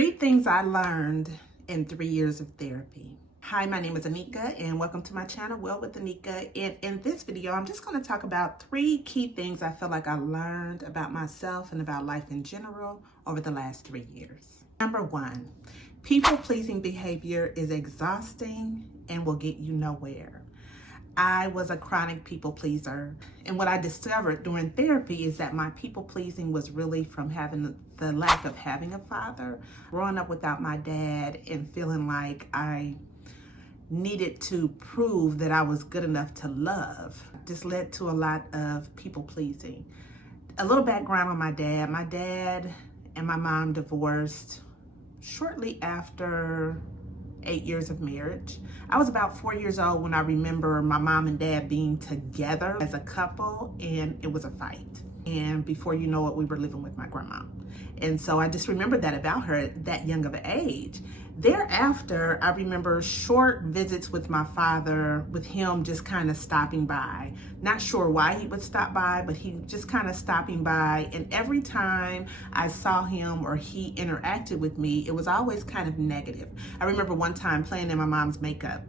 3 things I learned in 3 years of therapy. Hi, my name is Anika and welcome to my channel, Well with Anika. And in this video, I'm just going to talk about 3 key things I feel like I learned about myself and about life in general over the last 3 years. Number 1, people-pleasing behavior is exhausting and will get you nowhere. I was a chronic people pleaser, and what I discovered during therapy is that my people pleasing was really from having the lack of having a father, growing up without my dad and feeling like I needed to prove that I was good enough to love. This led to a lot of people pleasing. A little background on my dad. My dad and my mom divorced shortly after 8 years of marriage. I was about 4 years old when I remember my mom and dad being together as a couple, and it was a fight. And before you know it, we were living with my grandma. And so I just remember that about her at that young of an age. Thereafter, I remember short visits with my father, with him just kind of stopping by. Not sure why he would stop by, but he just kind of stopping by. And every time I saw him or he interacted with me, it was always kind of negative. I remember one time playing in my mom's makeup,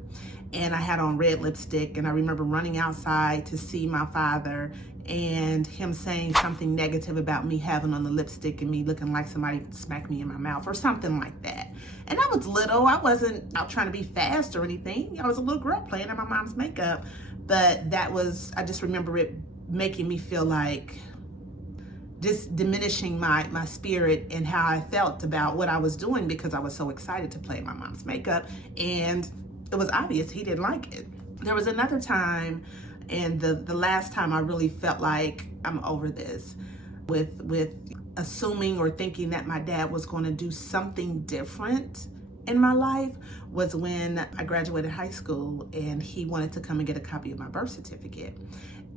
and I had on red lipstick, and I remember running outside to see my father and him saying something negative about me having on the lipstick and me looking like somebody smacked me in my mouth or something like that. And I was little. I wasn't out trying to be fast or anything. I was a little girl playing in my mom's makeup. But I just remember it making me feel like just diminishing my spirit and how I felt about what I was doing because I was so excited to play in my mom's makeup. And it was obvious he didn't like it. There was another time, and the last time I really felt like I'm over this with assuming or thinking that my dad was going to do something different in my life was when I graduated high school and he wanted to come and get a copy of my birth certificate.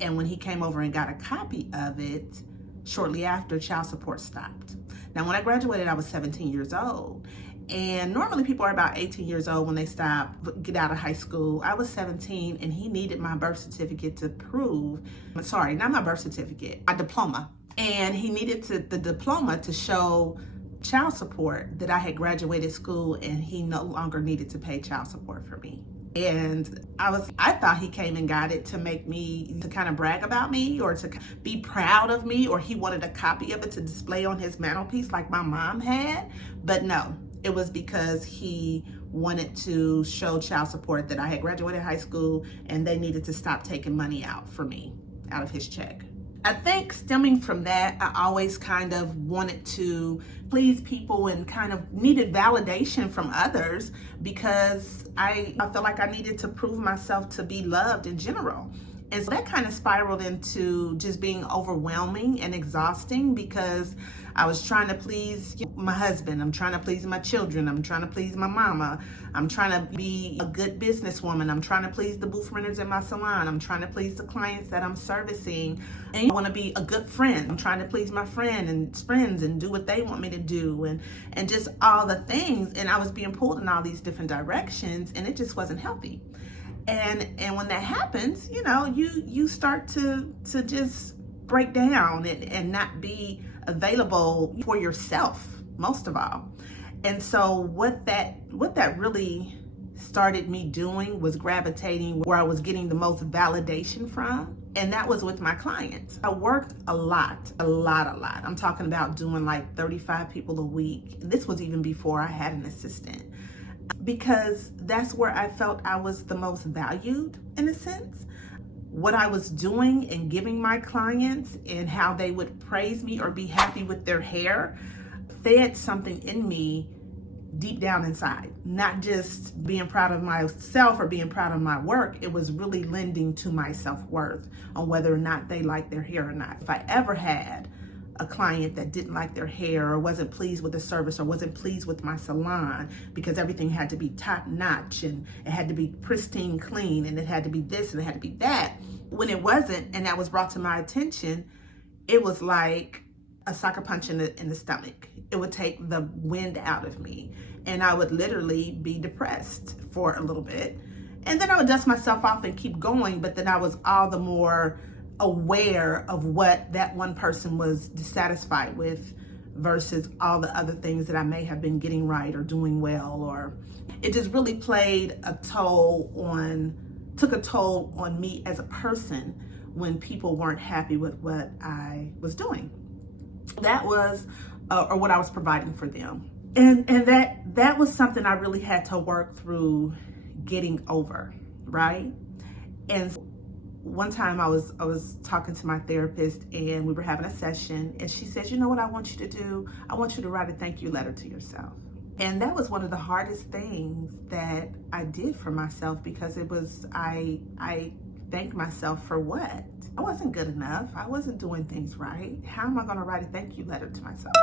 And when he came over and got a copy of it, shortly after, child support stopped. Now, when I graduated, I was 17 years old. And normally people are about 18 years old when they get out of high school. I was 17 and he needed my birth certificate to prove, sorry, not my birth certificate, my diploma. And he needed the diploma to show child support that I had graduated school and he no longer needed to pay child support for me. And I thought he came and got it to kind of brag about me or to be proud of me, or he wanted a copy of it to display on his mantelpiece like my mom had. But no, it was because he wanted to show child support that I had graduated high school and they needed to stop taking money out for me, out of his check. I think stemming from that, I always kind of wanted to please people and kind of needed validation from others because I felt like I needed to prove myself to be loved in general. And so that kind of spiraled into just being overwhelming and exhausting because I was trying to please my husband. I'm trying to please my children. I'm trying to please my mama. I'm trying to be a good businesswoman. I'm trying to please the booth renters in my salon. I'm trying to please the clients that I'm servicing. And I want to be a good friend. I'm trying to please my friends and do what they want me to do and just all the things. And I was being pulled in all these different directions and it just wasn't healthy. And when that happens, you start to just break down and not be available for yourself, most of all. And so what that really started me doing was gravitating where I was getting the most validation from, and that was with my clients. I worked a lot. I'm talking about doing like 35 people a week. This was even before I had an assistant, because that's where I felt I was the most valued in a sense. What I was doing and giving my clients and how they would praise me or be happy with their hair fed something in me deep down inside. Not just being proud of myself or being proud of my work, it was really lending to my self-worth on whether or not they liked their hair or not. If I ever had a client that didn't like their hair or wasn't pleased with the service or wasn't pleased with my salon because everything had to be top notch and it had to be pristine clean and it had to be this and it had to be that, when it wasn't and that was brought to my attention, it was like a sucker punch in the stomach. It would take the wind out of me and I would literally be depressed for a little bit. And then I would dust myself off and keep going, but then I was all the more aware of what that one person was dissatisfied with versus all the other things that I may have been getting right or doing well. Or it just really took a toll on me as a person when people weren't happy with what I was doing. That was, or what I was providing for them. And that was something I really had to work through getting over, right? And one time I was talking to my therapist, and we were having a session, and she said, you know what I want you to do? I want you to write a thank you letter to yourself. And that was one of the hardest things that I did for myself, because it was, I thanked myself for what? I wasn't good enough. I wasn't doing things right. How am I going to write a thank you letter to myself?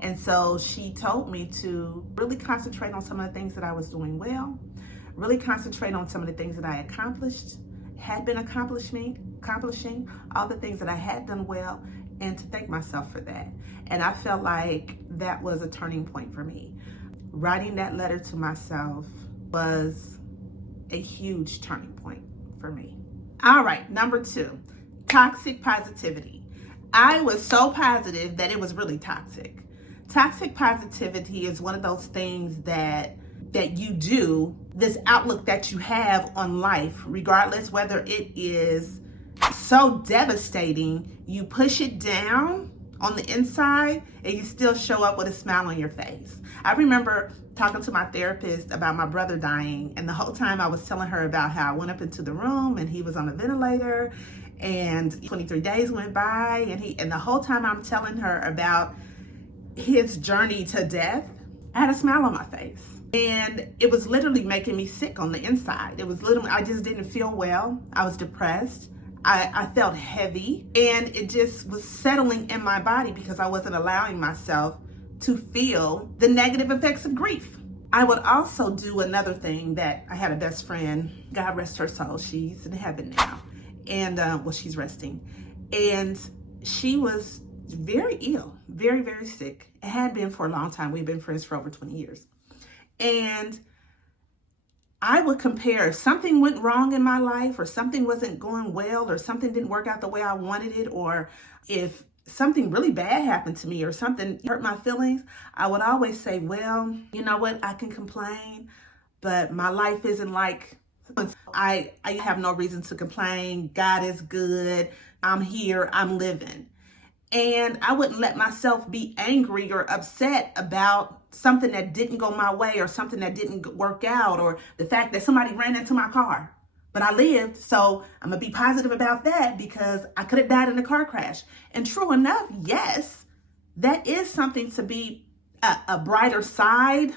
And so she told me to really concentrate on some of the things that I was doing well, really concentrate on some of the things that I had been accomplishing, all the things that I had done well, and to thank myself for that. And I felt like that was a turning point for me. Writing that letter to myself was a huge turning point for me. All right, number 2, toxic positivity. I was so positive that it was really toxic. Toxic positivity is one of those things that you do, this outlook that you have on life, regardless whether it is so devastating, you push it down on the inside and you still show up with a smile on your face. I remember talking to my therapist about my brother dying, and the whole time I was telling her about how I went up into the room and he was on a ventilator, and 23 days went by, and the whole time I'm telling her about his journey to death, I had a smile on my face. And it was literally making me sick on the inside. It was literally, I just didn't feel well. I was depressed. I felt heavy, and it just was settling in my body because I wasn't allowing myself to feel the negative effects of grief. I would also do another thing that I had a best friend, God rest her soul, she's in heaven now. And she's resting. And she was very ill, very, very sick. It had been for a long time. We've been friends for over 20 years. And I would compare if something went wrong in my life, or something wasn't going well, or something didn't work out the way I wanted it, or if something really bad happened to me or something hurt my feelings, I would always say, well, you know what, I can complain, but my life isn't like, I have no reason to complain. God is good. I'm here. I'm living. And I wouldn't let myself be angry or upset about something that didn't go my way, or something that didn't work out, or the fact that somebody ran into my car. But I lived, so I'm going to be positive about that because I could have died in a car crash. And true enough, yes, that is something to be a brighter side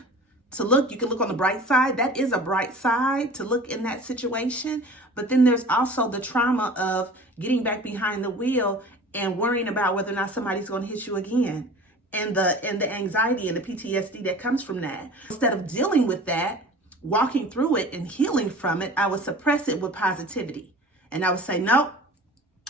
to look. You can look on the bright side. That is a bright side to look in that situation. But then there's also the trauma of getting back behind the wheel and worrying about whether or not somebody's going to hit you again, and the anxiety and the PTSD that comes from that. Instead of dealing with that, walking through it and healing from it, I would suppress it with positivity. And I would say, nope,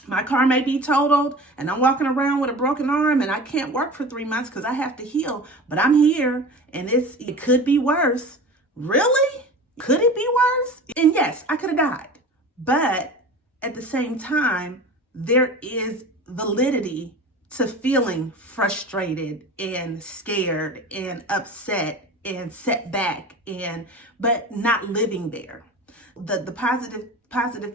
my car may be totaled and I'm walking around with a broken arm and I can't work for 3 months because I have to heal, but I'm here and it could be worse. Really? Could it be worse? And yes, I could have died. But at the same time, there is validity to feeling frustrated and scared and upset and set back, but not living there. The positive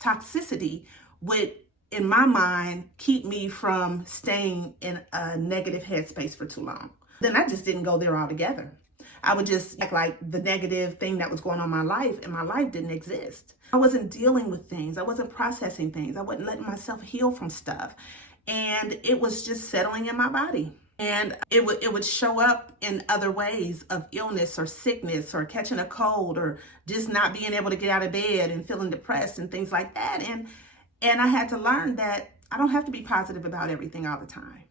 toxicity would, in my mind, keep me from staying in a negative headspace for too long. Then I just didn't go there altogether. I would just act like the negative thing that was going on in my life didn't exist. I wasn't dealing with things. I wasn't processing things. I wasn't letting myself heal from stuff. And it was just settling in my body. And it would show up in other ways of illness or sickness or catching a cold or just not being able to get out of bed and feeling depressed and things like that. And I had to learn that I don't have to be positive about everything all the time.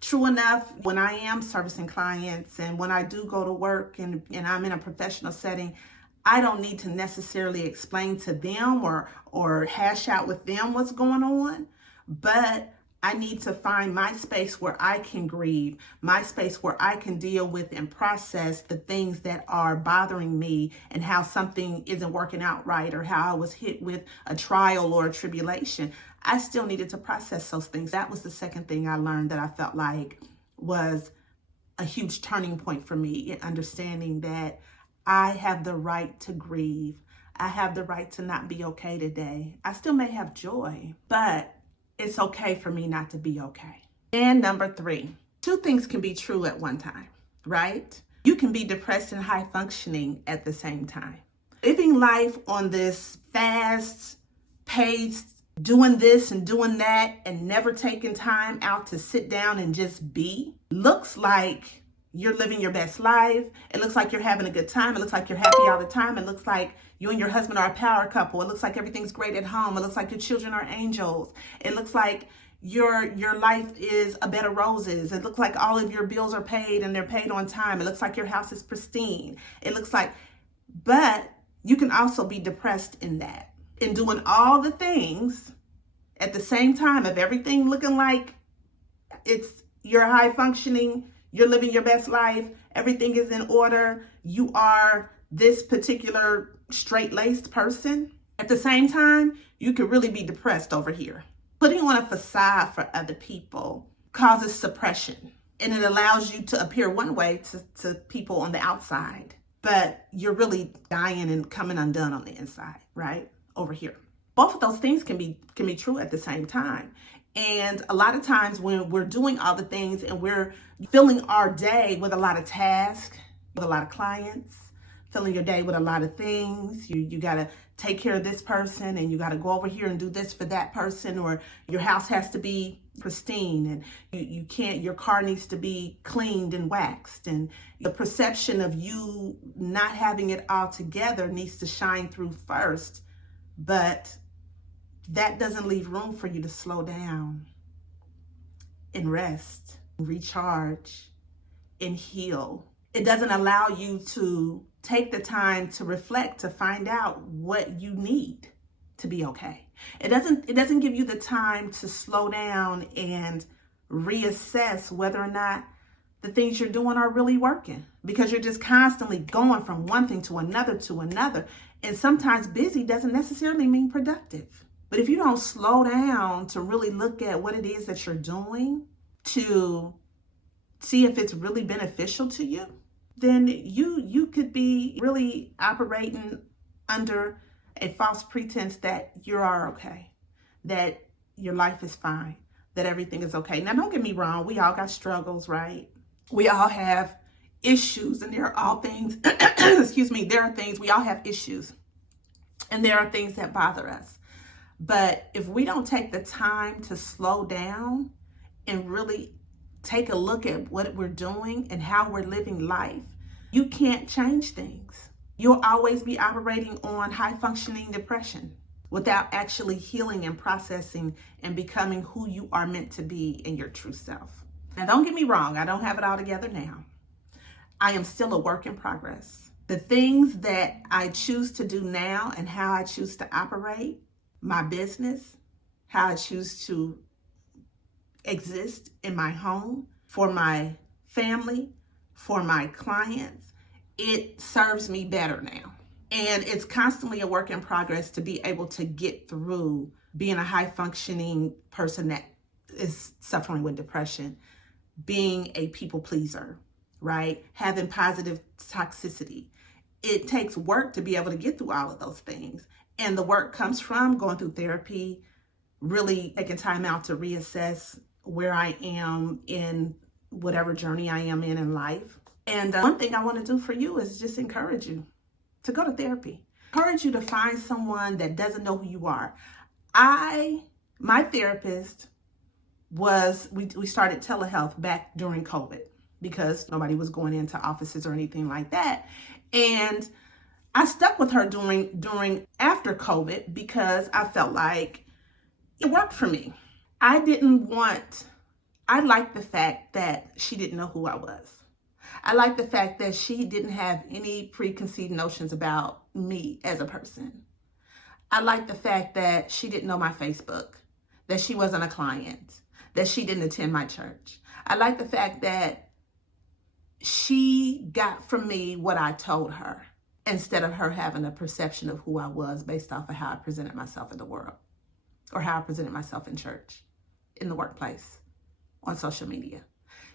True enough, when I am servicing clients and when I do go to work and I'm in a professional setting, I don't need to necessarily explain to them or hash out with them what's going on, but I need to find my space where I can grieve, my space where I can deal with and process the things that are bothering me and how something isn't working out right or how I was hit with a trial or a tribulation. I still needed to process those things. That was the second thing I learned that I felt like was a huge turning point for me in understanding that I have the right to grieve. I have the right to not be okay today. I still may have joy, but it's okay for me not to be okay. And number 3, 2 things can be true at one time, right? You can be depressed and high functioning at the same time. Living life on this fast pace, doing this and doing that and never taking time out to sit down and just be, looks like you're living your best life. It looks like you're having a good time. It looks like you're happy all the time. It looks like you and your husband are a power couple. It looks like everything's great at home. It looks like your children are angels. It looks like your life is a bed of roses. It looks like all of your bills are paid and they're paid on time. It looks like your house is pristine. It looks like, but you can also be depressed in that, in doing all the things at the same time of everything looking like you're high functioning, you're living your best life, everything is in order, you are this particular straight-laced person. At the same time, you could really be depressed over here. Putting on a facade for other people causes suppression, and it allows you to appear one way to people on the outside, but you're really dying and coming undone on the inside, right? Over here. Both of those things can be true at the same time. And a lot of times when we're doing all the things and we're filling our day with a lot of tasks, with a lot of clients, filling your day with a lot of things, you got to take care of this person and you got to go over here and do this for that person, or your house has to be pristine and you can't, your car needs to be cleaned and waxed, and the perception of you not having it all together needs to shine through first. But that doesn't leave room for you to slow down and rest, recharge, and heal. It doesn't allow you to take the time to reflect, to find out what you need to be okay. It doesn't give you the time to slow down and reassess whether or not the things you're doing are really working, because you're just constantly going from one thing to another to another. And sometimes busy doesn't necessarily mean productive. But if you don't slow down to really look at what it is that you're doing to see if it's really beneficial to you, then you could be really operating under a false pretense that you are okay, that your life is fine, that everything is okay. Now, don't get me wrong. We all got struggles, right? We all have issues, and there are all things, excuse me, there are things, we all have issues, and there are things that bother us. But if we don't take the time to slow down and really take a look at what we're doing and how we're living life, you can't change things. You'll always be operating on high functioning depression without actually healing and processing and becoming who you are meant to be in your true self. Now, don't get me wrong. I don't have it all together now. I am still a work in progress. The things that I choose to do now and how I choose to operate my business, how I choose to exist in my home, for my family, for my clients, it serves me better now. And it's constantly a work in progress to be able to get through being a high functioning person that is suffering with depression, being a people pleaser, right? Having positive toxicity. It takes work to be able to get through all of those things. And the work comes from going through therapy, really taking time out to reassess where I am in whatever journey I am in life. And one thing I want to do for you is just encourage you to go to therapy. Encourage you to find someone that doesn't know who you are. My therapist we started telehealth back during COVID because nobody was going into offices or anything like that. And I stuck with her during after COVID because I felt like it worked for me. I liked the fact that she didn't know who I was. I liked the fact that she didn't have any preconceived notions about me as a person. I liked the fact that she didn't know my Facebook, that she wasn't a client, that she didn't attend my church. I liked the fact that she got from me what I told her, instead of her having a perception of who I was based off of how I presented myself in the world, or how I presented myself in church, in the workplace, on social media.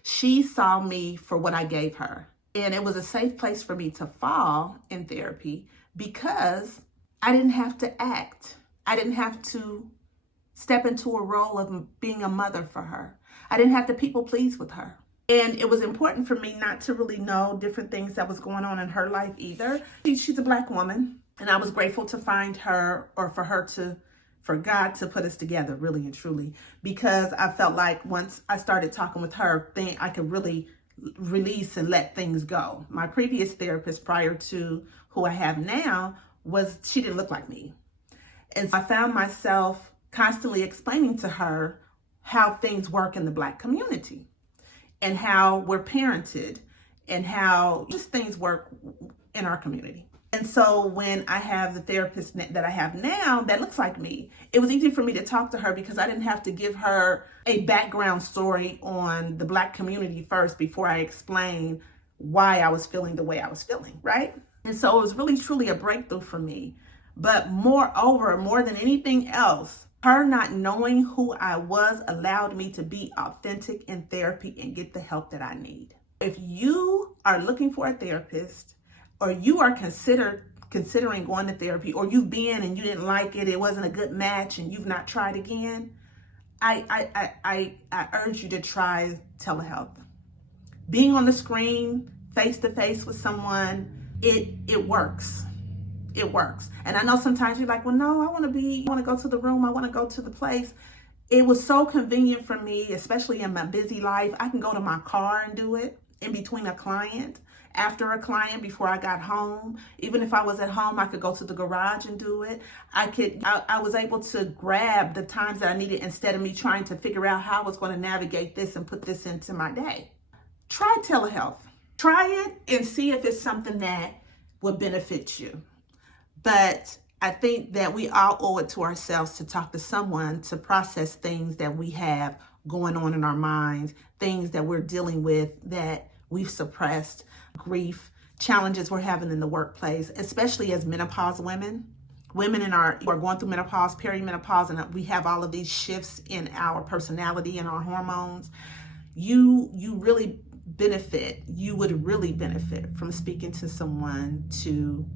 She saw me for what I gave her. And it was a safe place for me to fall in therapy because I didn't have to act. I didn't have to step into a role of being a mother for her. I didn't have to people please with her. And it was important for me not to really know different things that was going on in her life either. She's a Black woman, and I was grateful to find her, or for God to put us together, really and truly, because I felt like once I started talking with her, I could really release and let things go. My previous therapist prior to who I have now she didn't look like me. And so I found myself constantly explaining to her how things work in the Black community and how we're parented and how just things work in our community. And so when I have the therapist that I have now that looks like me, it was easy for me to talk to her because I didn't have to give her a background story on the Black community first before I explained why I was feeling the way I was feeling, right? And so it was really truly a breakthrough for me. But moreover, more than anything else, her not knowing who I was allowed me to be authentic in therapy and get the help that I need. If you are looking for a therapist, or you are considering going to therapy, or you've been and you didn't like it, it wasn't a good match, and you've not tried again, I urge you to try telehealth. Being on the screen, face to face with someone, it works. It works. And I know sometimes you're like, well, no, I want to go to the room. I want to go to the place. It was so convenient for me, especially in my busy life. I can go to my car and do it in between a client, after a client, before I got home. Even if I was at home, I could go to the garage and do it. I was able to grab the times that I needed instead of me trying to figure out how I was going to navigate this and put this into my day. Try telehealth. Try it and see if it's something that would benefit you. But I think that we all owe it to ourselves to talk to someone to process things that we have going on in our minds, things that we're dealing with that we've suppressed, grief, challenges we're having in the workplace, especially as menopause women who are going through menopause, perimenopause, and we have all of these shifts in our personality and our hormones. You would really benefit from speaking to someone to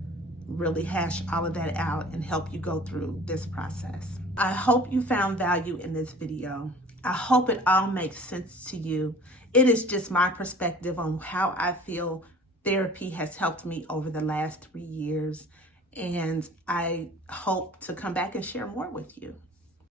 really hash all of that out and help you go through this process. I hope you found value in this video. I hope it all makes sense to you. It is just my perspective on how I feel therapy has helped me over the last 3 years. And I hope to come back and share more with you.